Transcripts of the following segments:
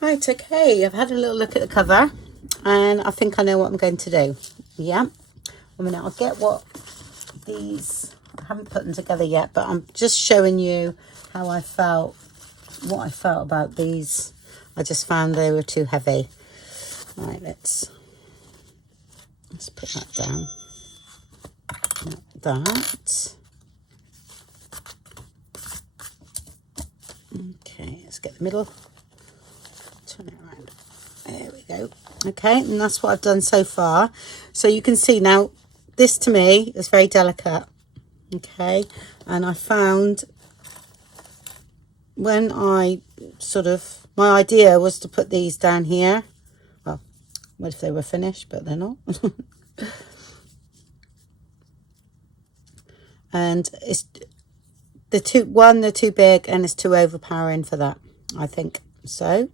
Right, okay, I've had a little look at the cover and I think I know what I'm going to do. Yeah, I mean, I'll get what these, I haven't put them together yet, but I'm just showing you how I felt, what I felt about these. I just found they were too heavy. Right, let's put that down. Like that. Okay, let's get the middle. Turn it around. There we go. Okay, and that's what I've done so far. So you can see now, this to me is very delicate. Okay, and I found when I my idea was to put these down here. Well, what if they were finished, but they're not. And it's they're too big and it's too overpowering for that, I think. So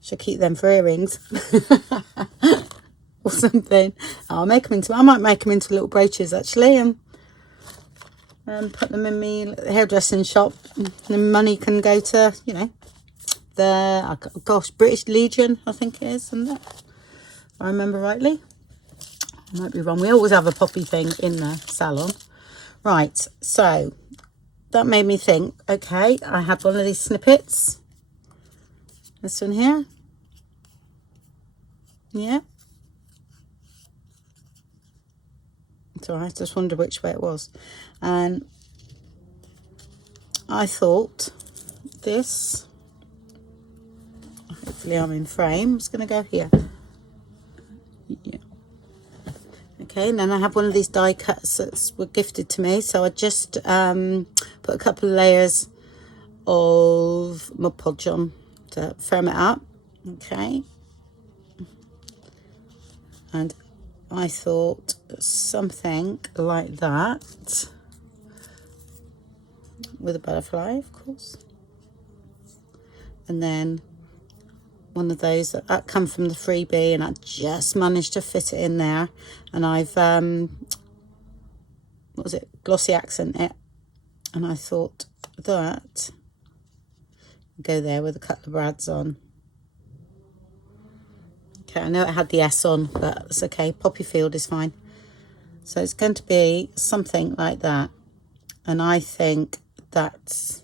should keep them for earrings. Or something. I might make them into little brooches actually, and put them in my hairdressing shop. The money can go to, you know, the British Legion, I think it is, isn't it? If I remember rightly. I might be wrong. We always have a poppy thing in the salon. Right, so that made me think, okay, I had one of these snippets. This one here. Yeah. So I just wondered which way it was. And I thought this, hopefully I'm in frame, it's going to go here. Yeah. Okay, and then I have one of these die cuts that were gifted to me. So I just put a couple of layers of Mod Podge on to firm it up. Okay. And I thought something like that with a butterfly, of course. And then one of those that come from the freebie, and I just managed to fit it in there. And I've what was it, glossy accent it, and I thought that go there with a couple of brads on. Okay, I know it had the S on, but it's okay. Poppy field is fine. So it's going to be something like that, and I think that's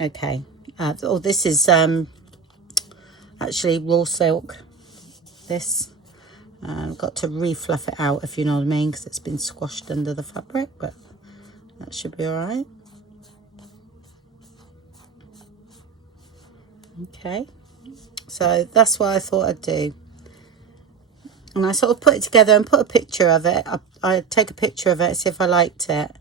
okay. This is actually raw silk. This I've got to re-fluff it out, if you know what I mean, because it's been squashed under the fabric, but that should be all right. Okay, so that's what I thought I'd do. And I sort of put it together and put a picture of it. I take a picture of it, see if I liked it.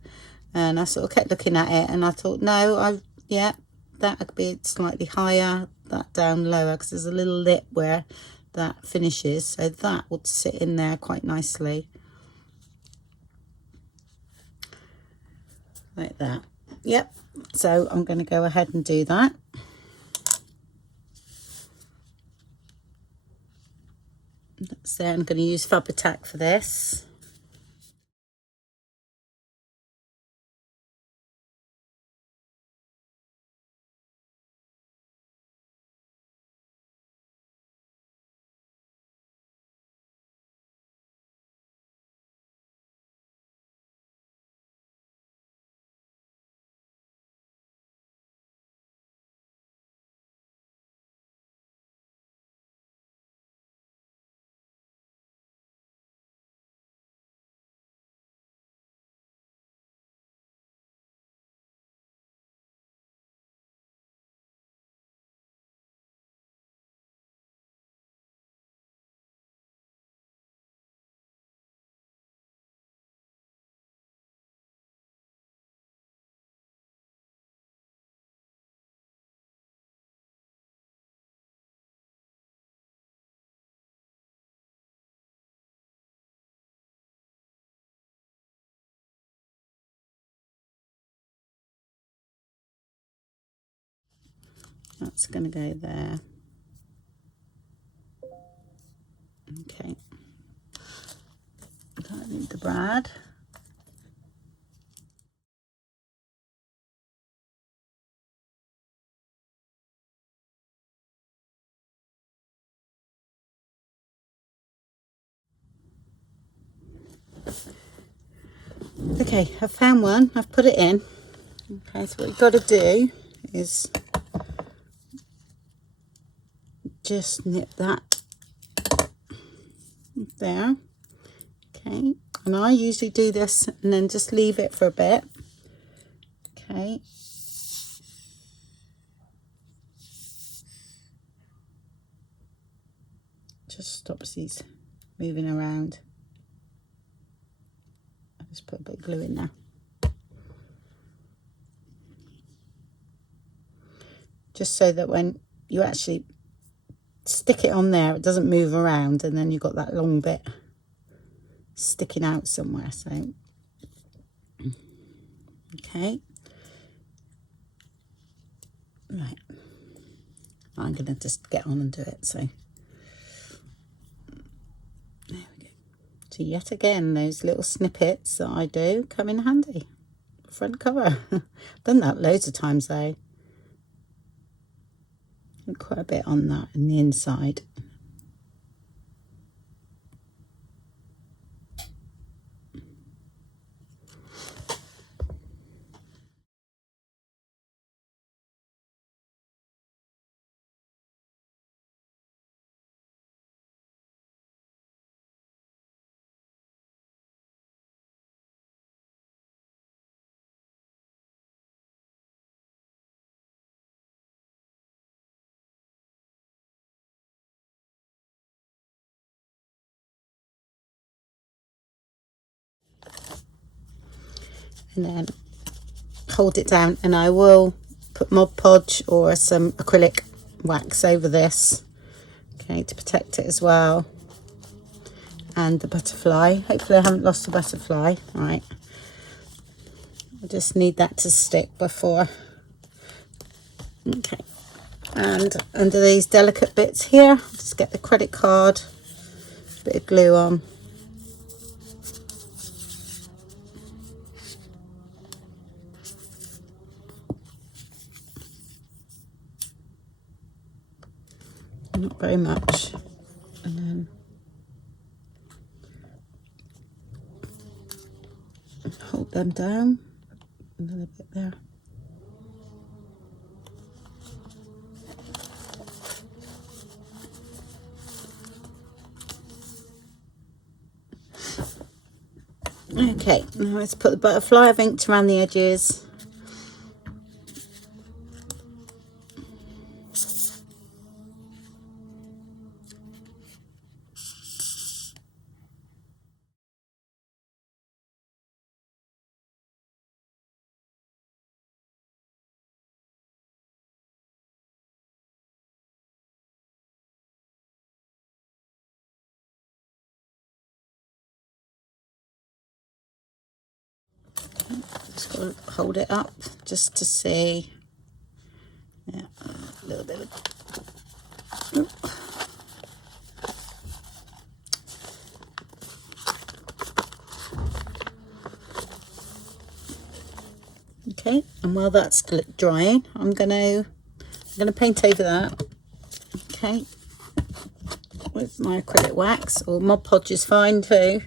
And I sort of kept looking at it, and I thought, no, that could be slightly higher, that down lower, because there's a little lip where that finishes. So that would sit in there quite nicely. Like that. Yep. So I'm going to go ahead and do that. So I'm going to use Fab-O-Tac for this. That's going to go there. Okay. Don't need the brad. Okay, I found one. I've put it in. Okay, so what you've got to do is just nip that there. Okay, and I usually do this and then just leave it for a bit. Okay. Just stops these moving around. I'll just put a bit of glue in there. Just so that when you actually stick it on there, it doesn't move around, and then you've got that long bit sticking out somewhere. So, okay. Right. I'm going to just get on and do it. So, there we go. So, yet again, those little snippets that I do come in handy. Front cover. Done that loads of times though. Quite a bit on that in the inside. And then hold it down, and I will put Mod Podge or some acrylic wax over this, okay, to protect it as well. And the butterfly, hopefully I haven't lost the butterfly. All right, I just need that to stick before. Okay, and under these delicate bits here, just get the credit card, bit of glue on. Not very much, and then hold them down a little bit there. Okay, now let's put the butterfly. I've inked around the edges. Just got to hold it up just to see. Yeah, a little bit of. Okay, and while that's drying, I'm gonna paint over that. Okay, with my acrylic wax, or Mod Podge is fine too.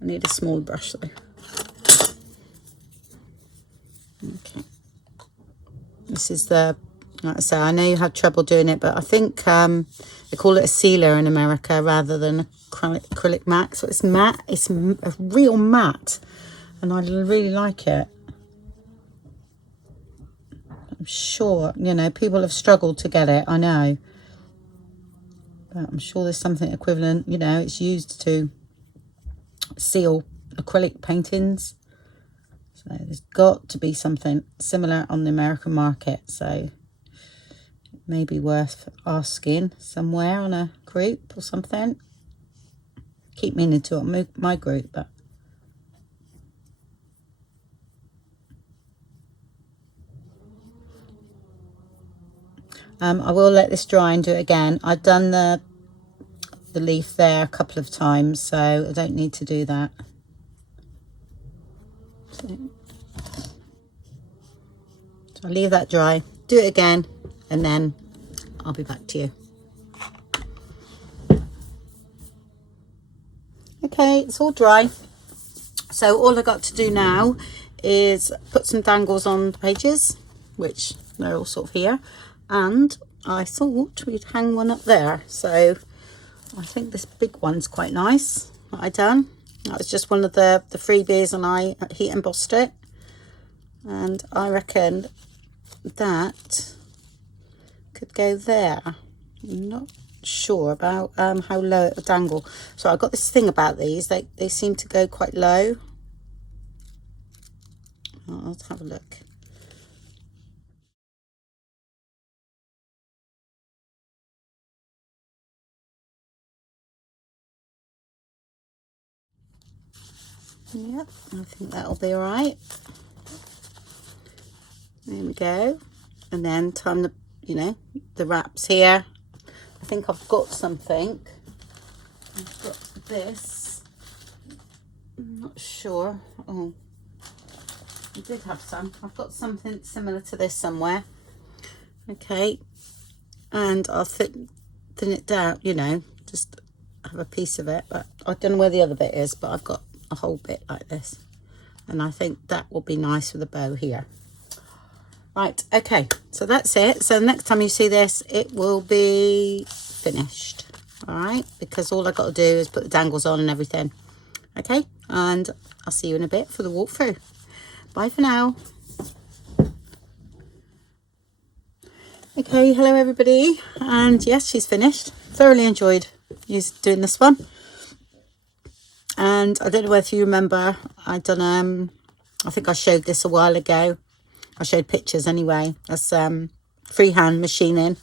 I need a small brush though. Okay, this is the, like I say, I know you have trouble doing it, but I think they call it a sealer in America rather than acrylic matte. So it's matte. It's a real matte, and I really like it. I'm sure, you know, people have struggled to get it, I know. But I'm sure there's something equivalent, you know, it's used to seal acrylic paintings. So there's got to be something similar on the American market. So it may be worth asking somewhere on a group or something. Keep meaning to on my group, but I will let this dry and do it again. I've done the leaf there a couple of times, so I don't need to do that. So I'll leave that dry, do it again, and then I'll be back to you. Okay, it's all dry. So all I got to do now is put some dangles on the pages, which they're all sort of here, and I thought we'd hang one up there. So I think this big one's quite nice that I done. That was just one of the freebies, and I heat embossed it, and I reckon that could go there. I'm not sure about how low it will dangle. So I've got this thing about these, they seem to go quite low. Let's have a look. Yep, I think that'll be all right. There we go. And then time the, you know, the wraps here. I think I've got something. I've got this. I'm not sure. Oh, I did have some. I've got something similar to this somewhere. Okay, and I'll thin it down, you know, just have a piece of it. But I don't know where the other bit is, but I've got a whole bit like this, and I think that will be nice with a bow here. Right, okay, so that's it. So next time you see this, it will be finished. All right, because all I got to do is put the dangles on and everything. Okay, and I'll see you in a bit for the walkthrough. Bye for now. Okay, hello everybody, and yes, she's finished. Thoroughly enjoyed doing this one. And I don't know whether you remember, I think I showed this a while ago. I showed pictures anyway. That's freehand machining.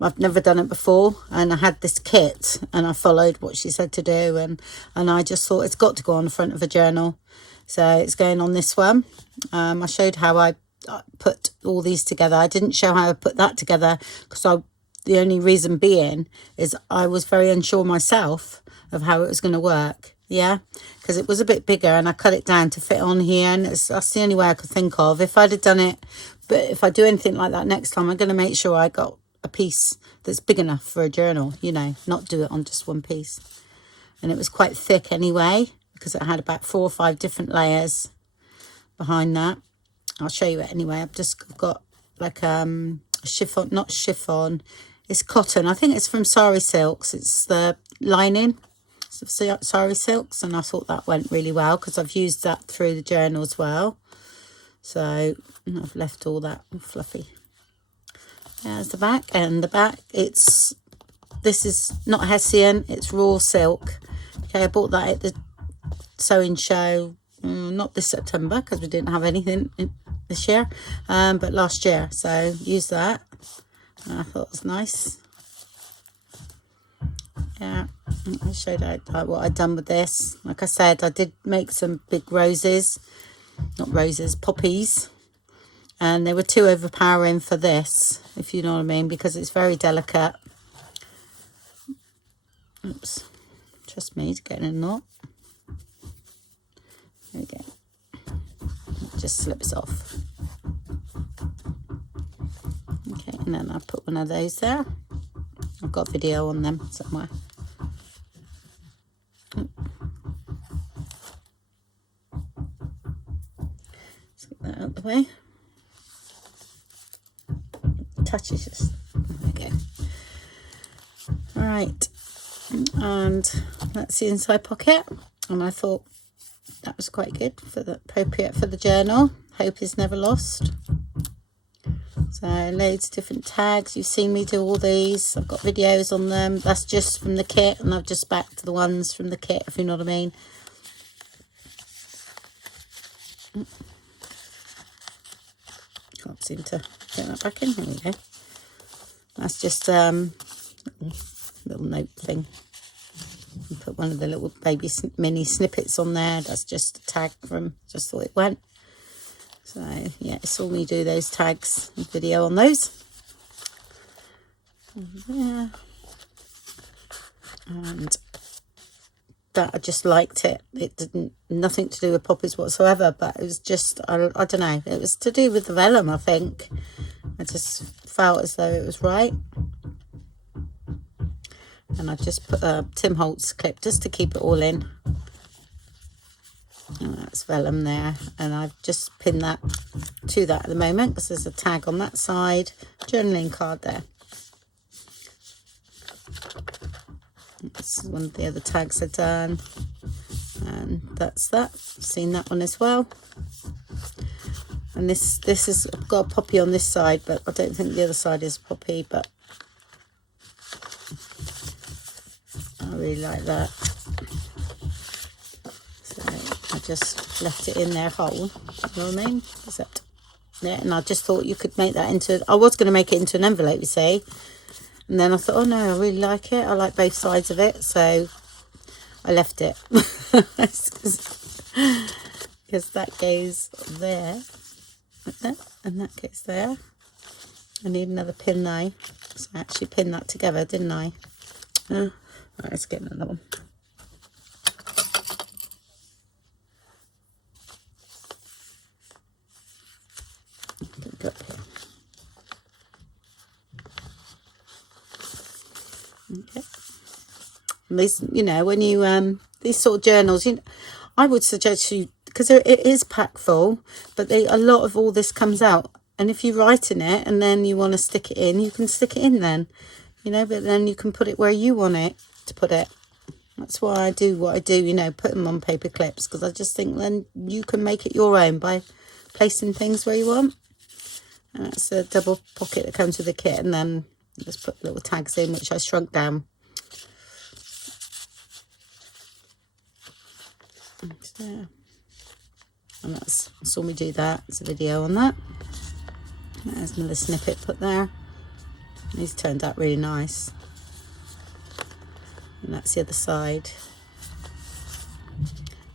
I've never done it before, and I had this kit and I followed what she said to do, and I just thought it's got to go on the front of a journal. So it's going on this one. I showed how I put all these together. I didn't show how I put that together because the only reason being is I was very unsure myself of how it was going to work. Yeah, because it was a bit bigger and I cut it down to fit on here, and that's the only way I could think of. If I'd have done it, but if I do anything like that next time, I'm going to make sure I got a piece that's big enough for a journal, you know, not do it on just one piece. And it was quite thick anyway, because it had about 4 or 5 different layers behind that. I'll show you it anyway. I've got like a chiffon, not chiffon, it's cotton. I think it's from Sari Silks. It's the lining of Sari Silks, and I thought that went really well because I've used that through the journal as well. So I've left all that fluffy. There's the back, and the back, this is not Hessian, it's raw silk. Okay, I bought that at the sewing show, not this September because we didn't have anything this year, but last year. So used that, and I thought it was nice. Yeah, I showed out what I'd done with this. Like I said, I did make some big roses, not roses, poppies, and they were too overpowering for this, if you know what I mean, because it's very delicate. Oops, trust me to get in a knot. There we go. It just slips off. Okay, and then I put one of those there. I've got a video on them somewhere. Let's get that out of the way. Touches just, okay. All right, and that's the inside pocket, and I thought that was quite good, appropriate for the journal. Hope is never lost. So loads of different tags. You've seen me do all these. I've got videos on them. That's just from the kit, and I've just backed the ones from the kit, if you know what I mean. Can't seem to get that back in. Here we go. That's just little note thing. You put one of the little baby mini snippets on there. That's just a tag from, just thought it went. So yeah, it's all me do those tags, video on those. There. And that, I just liked it. It didn't, nothing to do with poppies whatsoever, but it was just, I don't know, it was to do with the vellum, I think. I just felt as though it was right. And I just put a Tim Holtz clip just to keep it all in. And that's vellum there, and I've just pinned that to that at the moment because there's a tag on that side, journaling card there. This is one of the other tags I've done, and that's that. I've seen that one as well. And this has got a poppy on this side, but I don't think the other side is a poppy, but I really like that. So I just left it in there whole, you know what I mean? Is that, yeah, and I just thought you could make that into, I was going to make it into an envelope, you see. And then I thought, oh no, I really like it. I like both sides of it. So I left it. Because that goes there. Like that. And that goes there. I need another pin though. So I actually pinned that together, didn't I? Right, let's get another one. Go up here. Okay. And these, you know, when you these sort of journals, you know, I would suggest you, because it is packed full, but a lot of all this comes out, and if you write in it and then you want to stick it in, you can stick it in then, you know, but then you can put it where you want it to put it. That's why I do what I do, you know, put them on paper clips, because I just think then you can make it your own by placing things where you want. And that's a double pocket that comes with the kit, and then just put little tags in, which I shrunk down. And that's, saw me do that. There's a video on that. There's another snippet put there. These turned out really nice. And that's the other side.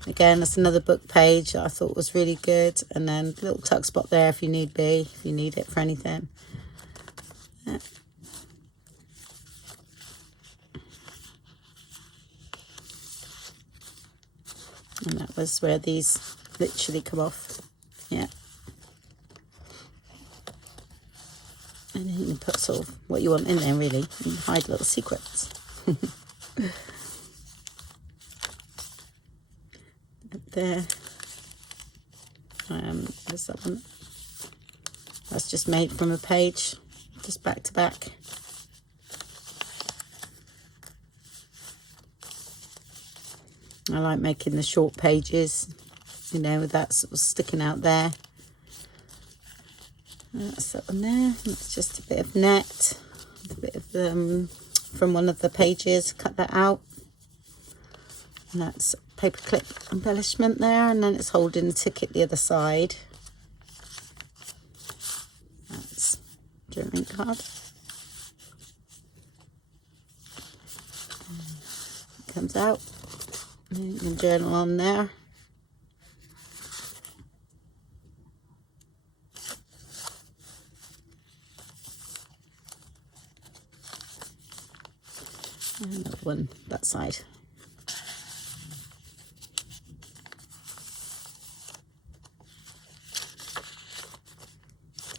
Again, that's another book page that I thought was really good. And then a little tuck spot there if you need be, if you need it for anything. Yeah. And that was where these literally come off. Yeah. And then you can put sort of what you want in there, really. You can hide little secrets. Up there. There's that one. That's just made from a page, just back to back. I like making the short pages, you know, with that sort of sticking out there. That's that one there. That's just a bit of net, a bit of from one of the pages. Cut that out, and that's paperclip embellishment there. And then it's holding the ticket the other side. That's journaling card. It comes out. You can journal on there. And another one that side.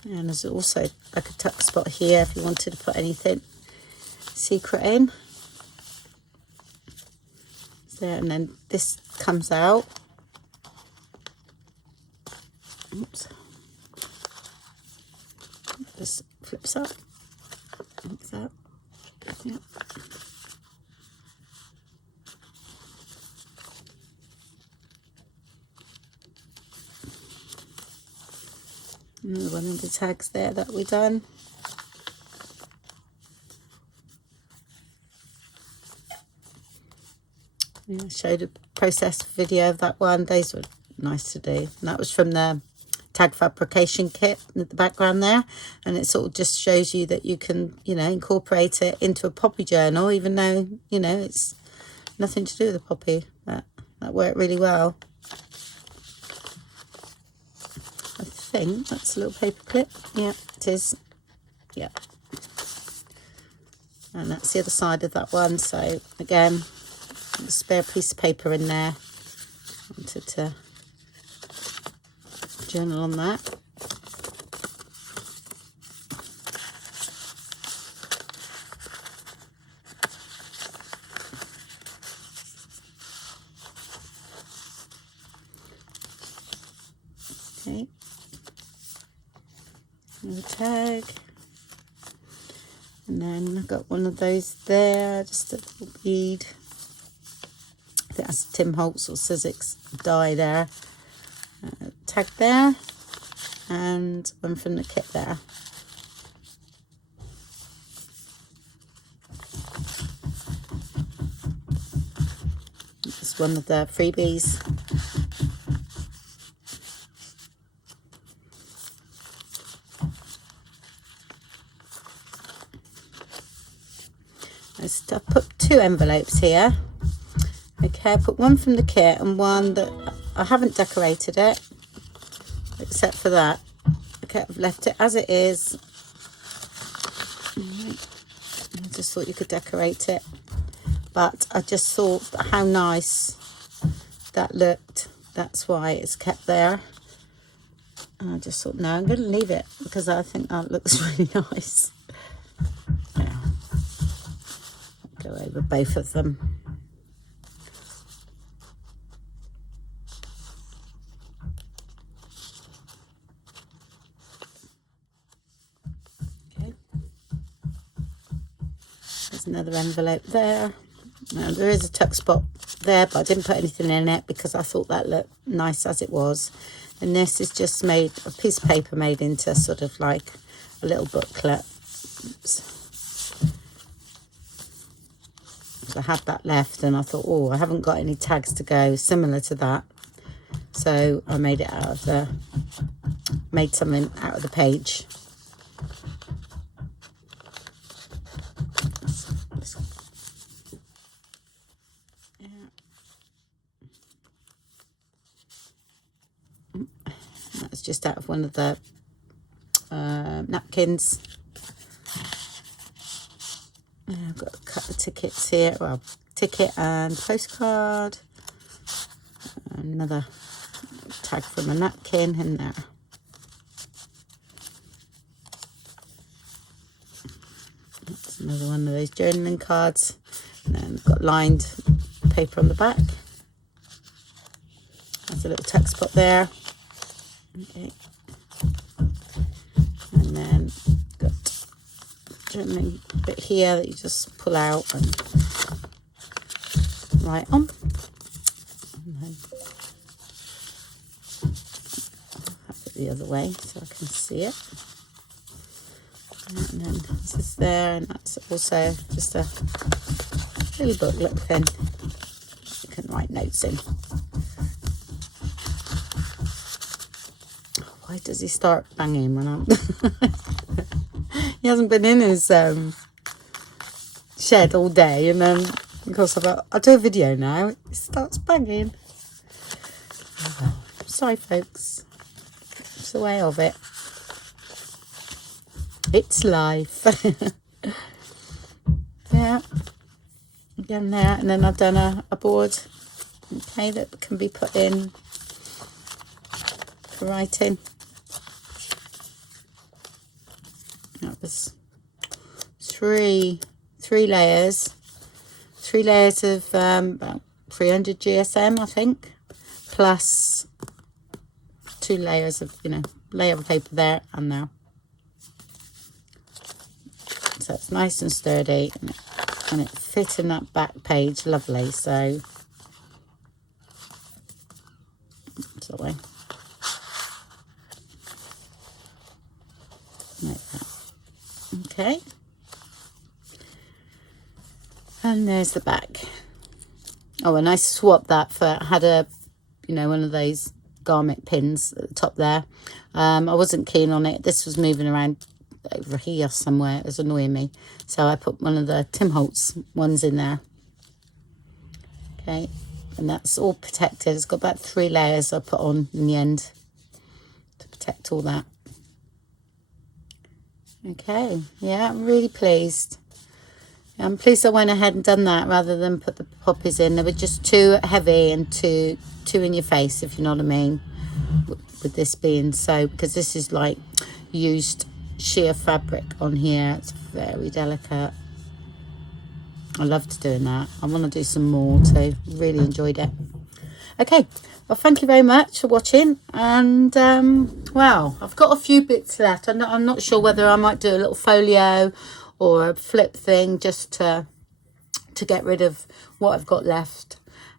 And there's also like a tuck spot here if you wanted to put anything secret in. There, and then this comes out. Oops. This flips up. Like that. Yep. Another one of the tags there that we done. Yeah, I showed a process video of that one. Those were nice to do. And that was from the tag fabrication kit in the background there. And it sort of just shows you that you can, you know, incorporate it into a poppy journal, even though, you know, it's nothing to do with the poppy. That worked really well. I think that's a little paper clip. Yeah, it is. Yeah. And that's the other side of that one. So again, a spare piece of paper in there. Wanted to journal on that. Another tag. And then I've got one of those there, just a little bead. I think that's Tim Holtz or Sizzix die there. Tag there. And one from the kit there. It's one of the freebies. I put 2 envelopes here. Okay, I put one from the kit and one that I haven't decorated it, except for that. Okay, I've left it as it is. I just thought you could decorate it, but I just thought how nice that looked. That's why it's kept there. And I just thought, no, I'm going to leave it because I think that looks really nice. Go over both of them. Okay. There's another envelope there. Now there is a tuck spot there, but I didn't put anything in it because I thought that looked nice as it was. And this is just made a piece of paper made into sort of like a little booklet. Oops. I had that left and I thought, oh, I haven't got any tags to go similar to that, so I made it out of the something out of the page. Yeah. That's just out of one of the napkins. I've got a couple of tickets here, well, ticket and postcard. Another tag from a napkin in there. That's another one of those journaling cards. And then I've got lined paper on the back. There's a little tuck spot there. Okay. And then got journaling bit here that you just pull out and write on. And then have it the other way so I can see it. And then this is there, and that's also just a little booklet thing you can write notes in. Why does he start banging when I'm... He hasn't been in his shed all day, and then of course I thought, I'll do a video now. It starts banging. Oh, well. Sorry folks, it's the way of it. It's life. Yeah, again there, and then I've done a board, okay, that can be put in for writing. That was three layers of about 300 GSM, I think, plus 2 layers of, layer of paper there and there. So it's nice and sturdy, and it fit in that back page lovely. So that's the way. Like that. Okay. And there's the back. Oh, and I swapped that for, I had a, one of those garment pins at the top there. I wasn't keen on it. This was moving around over here somewhere. It was annoying me. So I put one of the Tim Holtz ones in there. Okay. And that's all protected. It's got about 3 layers I put on in the end to protect all that. Okay. Yeah, I'm really pleased. I'm pleased I went ahead and done that rather than put the poppies in. They were just too heavy and too in your face, if you know what I mean, with this being so, because this is like used sheer fabric on here. It's very delicate. I loved doing that. I want to do some more too. Really enjoyed it. Okay, well, thank you very much for watching. And well, I've got a few bits left. I'm not sure whether I might do a little folio or a flip thing just to get rid of what I've got left.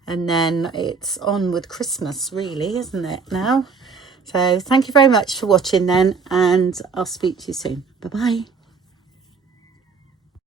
And then it's on with Christmas, really, isn't it, now? So thank you very much for watching then, and I'll speak to you soon. Bye-bye.